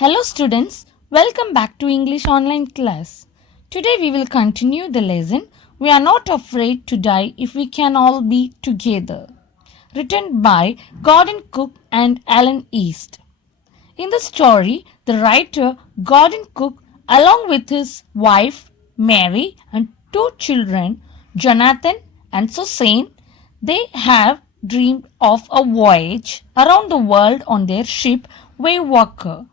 Hello students, welcome back to English online class. Today we will continue the lesson We are not afraid to die if we can all be together. Written by Gordon Cook and Alan East. In the story, the writer Gordon Cook along with his wife Mary and two children Jonathan and Susan, they have dreamed of a voyage around the world on their ship Wave Walker,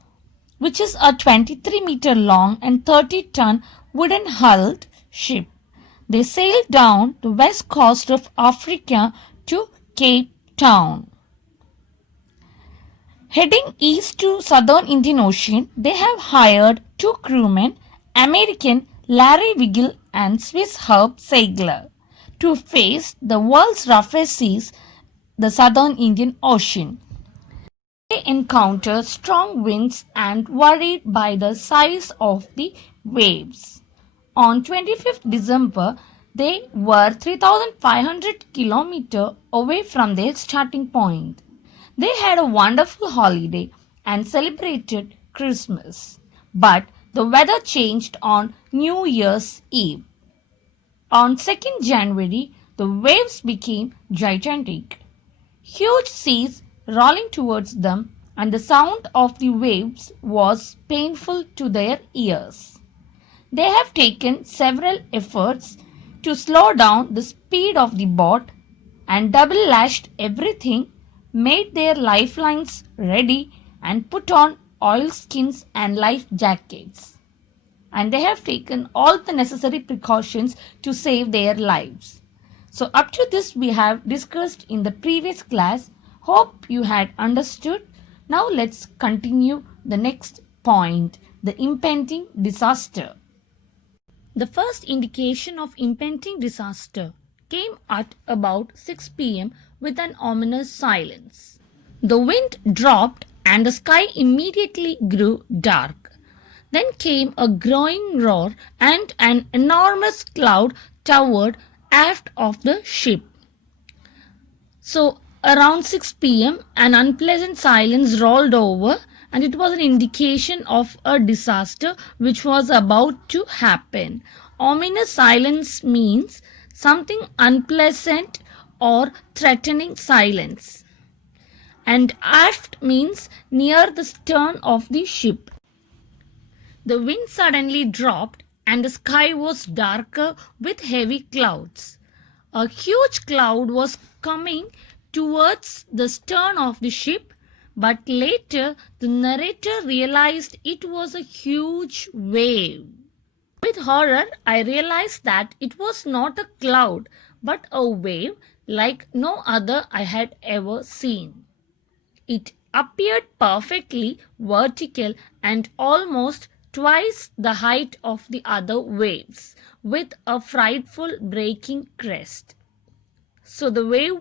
which is a 23-meter long and 30-ton wooden hulled ship. They sailed down the west coast of Africa to Cape Town. Heading east to southern Indian Ocean, they have hired two crewmen, American Larry Wiggle and Swiss Herb Seigler, to face the world's roughest seas, the southern Indian Ocean. They encounter strong winds and worried by the size of the waves. On 25th December, they were 3,500 kilometers away from their starting point. They had a wonderful holiday and celebrated Christmas. But the weather changed on New Year's Eve. On 2nd January, the waves became gigantic. Huge seas rolling towards them, and the sound of the waves was painful to their ears. They have taken several efforts to slow down the speed of the boat and double lashed everything, made their lifelines ready and put on oilskins and life jackets. And they have taken all the necessary precautions to save their lives. So up to this we have discussed in the previous class. Hope you had understood. Now let's continue the next point, the impending disaster. The first indication of impending disaster came at about 6 p.m. with an ominous silence. The wind dropped and the sky immediately grew dark. Then came a growing roar and an enormous cloud towered aft of the ship. So around 6 p.m., an unpleasant silence rolled over, and it was an indication of a disaster which was about to happen. Ominous silence means something unpleasant or threatening silence. And aft means near the stern of the ship. The wind suddenly dropped and the sky was darker with heavy clouds. A huge cloud was coming towards the stern of the ship, but later the narrator realized it was a huge wave. With horror, I realized that it was not a cloud, but a wave like no other I had ever seen. It appeared perfectly vertical and almost twice the height of the other waves, with a frightful breaking crest. So the wave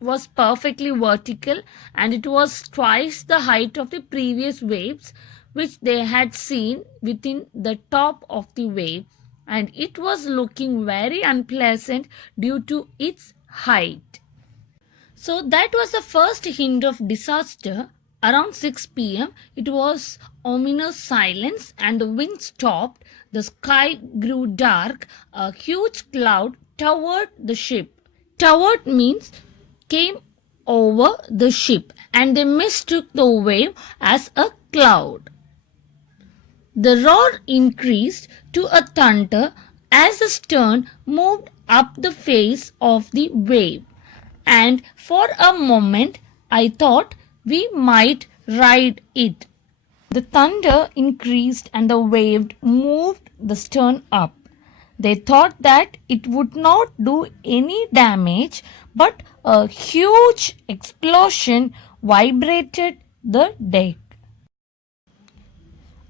was perfectly vertical and it was twice the height of the previous waves which they had seen within the top of the wave, and it was looking very unpleasant due to its height. So that was the first hint of disaster. Around 6 p.m. it was ominous silence and the wind stopped, the sky grew dark, a huge cloud towered the ship. Towered means came over the ship, and they mistook the wave as a cloud. The roar increased to a thunder as the stern moved up the face of the wave, and for a moment I thought we might ride it. The thunder increased and the wave moved the stern up. They thought that it would not do any damage, but a huge explosion vibrated the deck.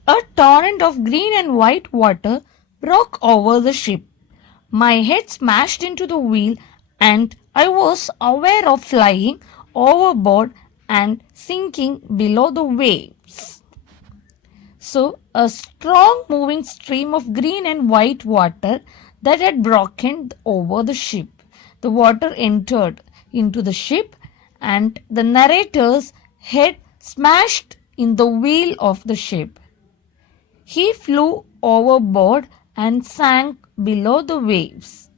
A torrent of green and white water broke over the ship. My head smashed into the wheel and I was aware of flying overboard and sinking below the waves. So, a strong moving stream of green and white water that had broken over the ship. The water entered into the ship and the narrator's head smashed in the wheel of the ship. He flew overboard and sank below the waves.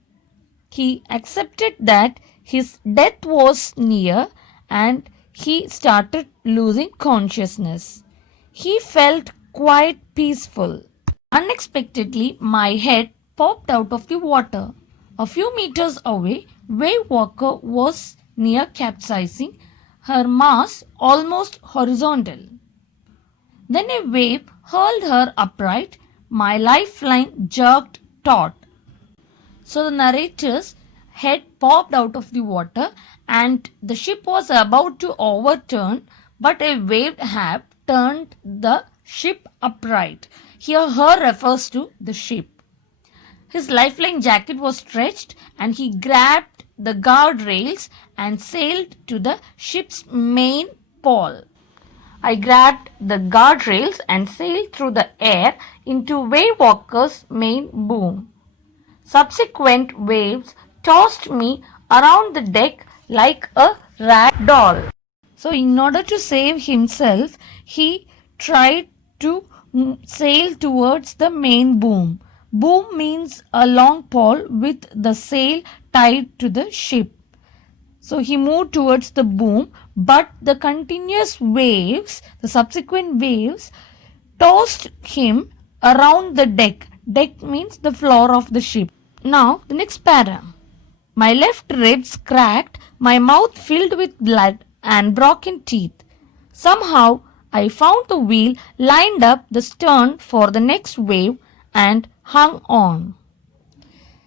He accepted that his death was near and he started losing consciousness. He felt quite peaceful. Unexpectedly, my head popped out of the water. A few meters away, Wave Walker was near capsizing, her mass almost horizontal. Then a wave hurled her upright. My lifeline jerked taut. So the narrator's head popped out of the water and the ship was about to overturn, but a wave had turned the ship upright. Here, her refers to the ship. His lifeline jacket was stretched and he grabbed the guardrails and sailed to the ship's main pole. I grabbed the guardrails and sailed through the air into Wave Walker's main boom. Subsequent waves tossed me around the deck like a rag doll. So, in order to save himself, he tried to sail towards the main boom. Boom means a long pole with the sail tied to the ship. So he moved towards the boom, but the continuous waves, the subsequent waves, tossed him around the deck. Deck means the floor of the ship. Now, the next para. My left ribs cracked, my mouth filled with blood and broken teeth. Somehow, I found the wheel lined up the stern for the next wave and hung on.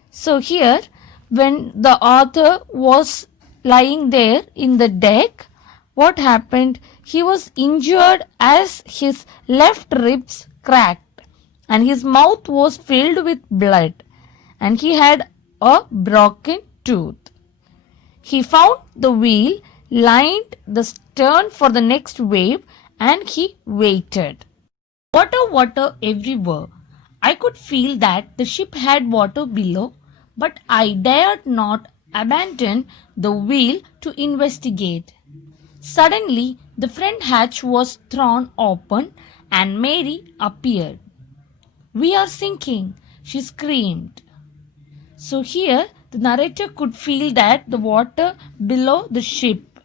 So here, when the author was lying there in the deck, what happened? He was injured as his left ribs cracked and his mouth was filled with blood and he had a broken tooth. He found the wheel, lined the stern for the next wave and he waited. Water, water everywhere. I could feel that the ship had water below, but I dared not abandon the wheel to investigate. Suddenly, the front hatch was thrown open and Mary appeared. "We are sinking," she screamed. So here, the narrator could feel that the water below the ship,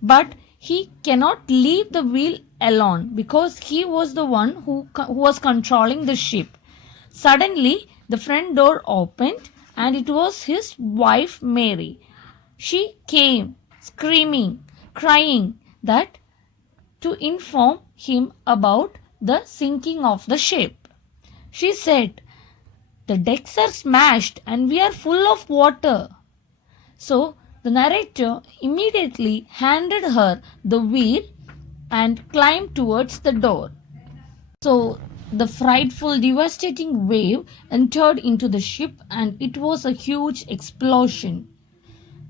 but he cannot leave the wheel alone because he was the one who was controlling the ship. Suddenly, the front door opened and it was his wife Mary. She came screaming, crying that to inform him about the sinking of the ship. She said, "The decks are smashed and we are full of water." So the narrator immediately handed her the wheel and climbed towards the door. So the frightful, devastating wave entered into the ship and it was a huge explosion.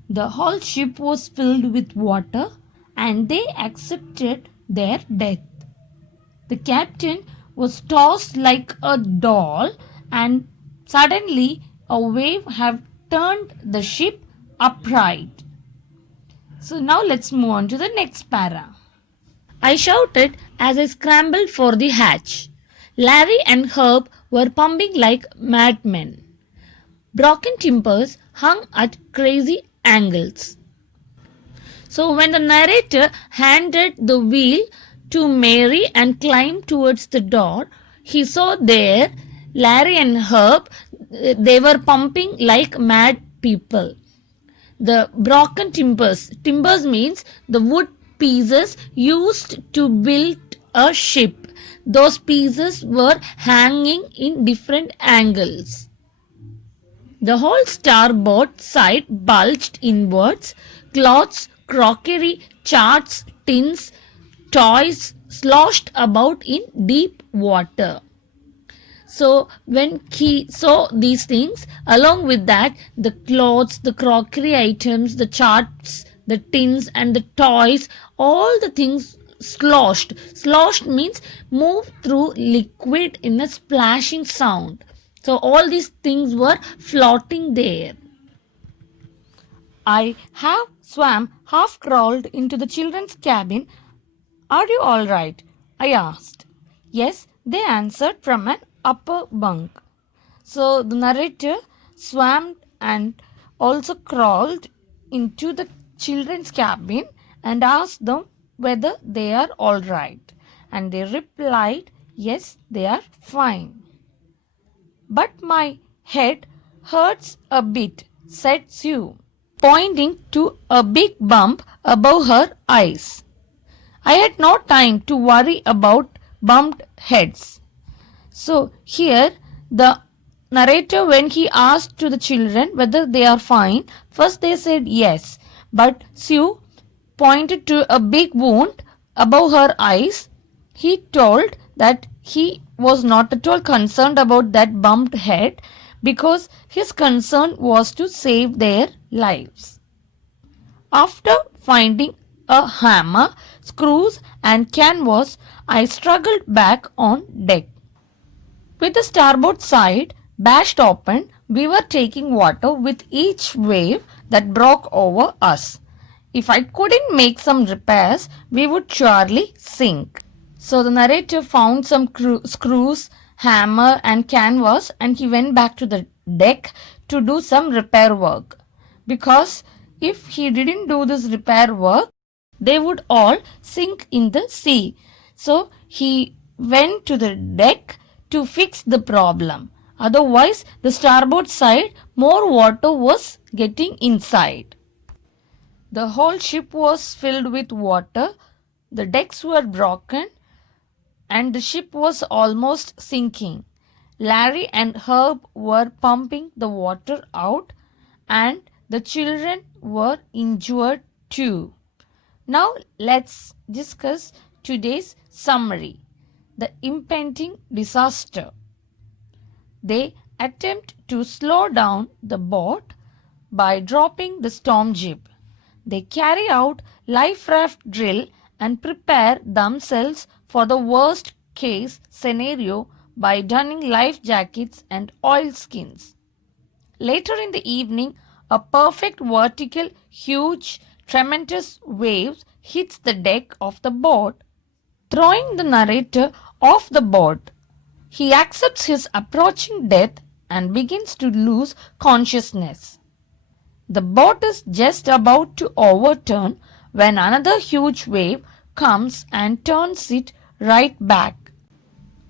The whole ship was filled with water and they accepted their death. The captain was tossed like a doll and suddenly a wave had turned the ship upright. So now let's move on to the next para. I shouted as I scrambled for the hatch. Larry and Herb were pumping like madmen. Broken timbers hung at crazy angles. So when the narrator handed the wheel to Mary and climbed towards the door, he saw there Larry and Herb. They were pumping like mad people. The broken timbers. Timbers means the wood pieces used to build a ship. Those pieces were hanging in different angles. The whole starboard side bulged inwards. Cloths, crockery, charts, tins, toys sloshed about in deep water. So when he saw these things, along with that, the clothes, the crockery items, the charts, the tins and the toys, all the things sloshed. Sloshed means move through liquid in a splashing sound. So all these things were floating there. I half swam, half crawled into the children's cabin. "Are you all right?" I asked. Yes, they answered from an upper bunk. So the narrator swam and also crawled into the children's cabin and asked them whether they are all right. And they replied, yes, they are fine. But my head hurts a bit, said Sue, pointing to a big bump above her eyes. I had no time to worry about bumped heads. So here the narrator, when he asked to the children whether they are fine, first they said yes, but Sue pointed to a big wound above her eyes. He told that he was not at all concerned about that bumped head because his concern was to save their lives. After finding a hammer, screws and canvas, I struggled back on deck. With the starboard side bashed open, we were taking water with each wave that broke over us. If I couldn't make some repairs, we would surely sink. So the narrator found some screws, hammer and canvas, and he went back to the deck to do some repair work. Because if he didn't do this repair work, they would all sink in the sea. So he went to the deck to fix the problem. Otherwise, the starboard side, more water was getting inside. The whole ship was filled with water. The decks were broken and the ship was almost sinking. Larry and Herb were pumping the water out and the children were injured too. Now let's discuss today's summary. The impending disaster. They attempt to slow down the boat by dropping the storm jib. They carry out life raft drill and prepare themselves for the worst case scenario by donning life jackets and oilskins. Later in the evening, a perfect vertical, huge, tremendous wave hits the deck of the boat, throwing the narrator off the boat. He accepts his approaching death and begins to lose consciousness. The boat is just about to overturn when another huge wave comes and turns it right back.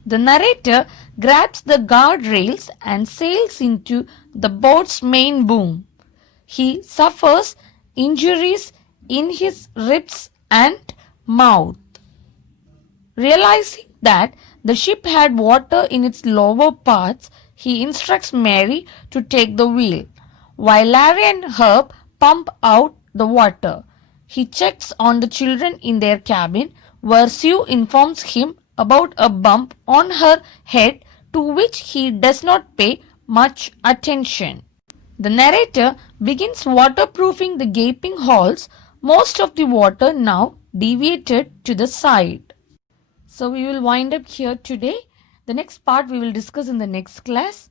The narrator grabs the guardrails and sails into the boat's main boom. He suffers injuries in his ribs and mouth. Realizing that the ship had water in its lower parts, he instructs Mary to take the wheel, while Larry and Herb pump out the water. He checks on the children in their cabin, where Sue informs him about a bump on her head to which he does not pay much attention. The narrator begins waterproofing the gaping holes, most of the water now deviated to the side. So we will wind up here today. The next part we will discuss in the next class.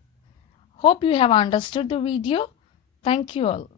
Hope you have understood the video. Thank you all.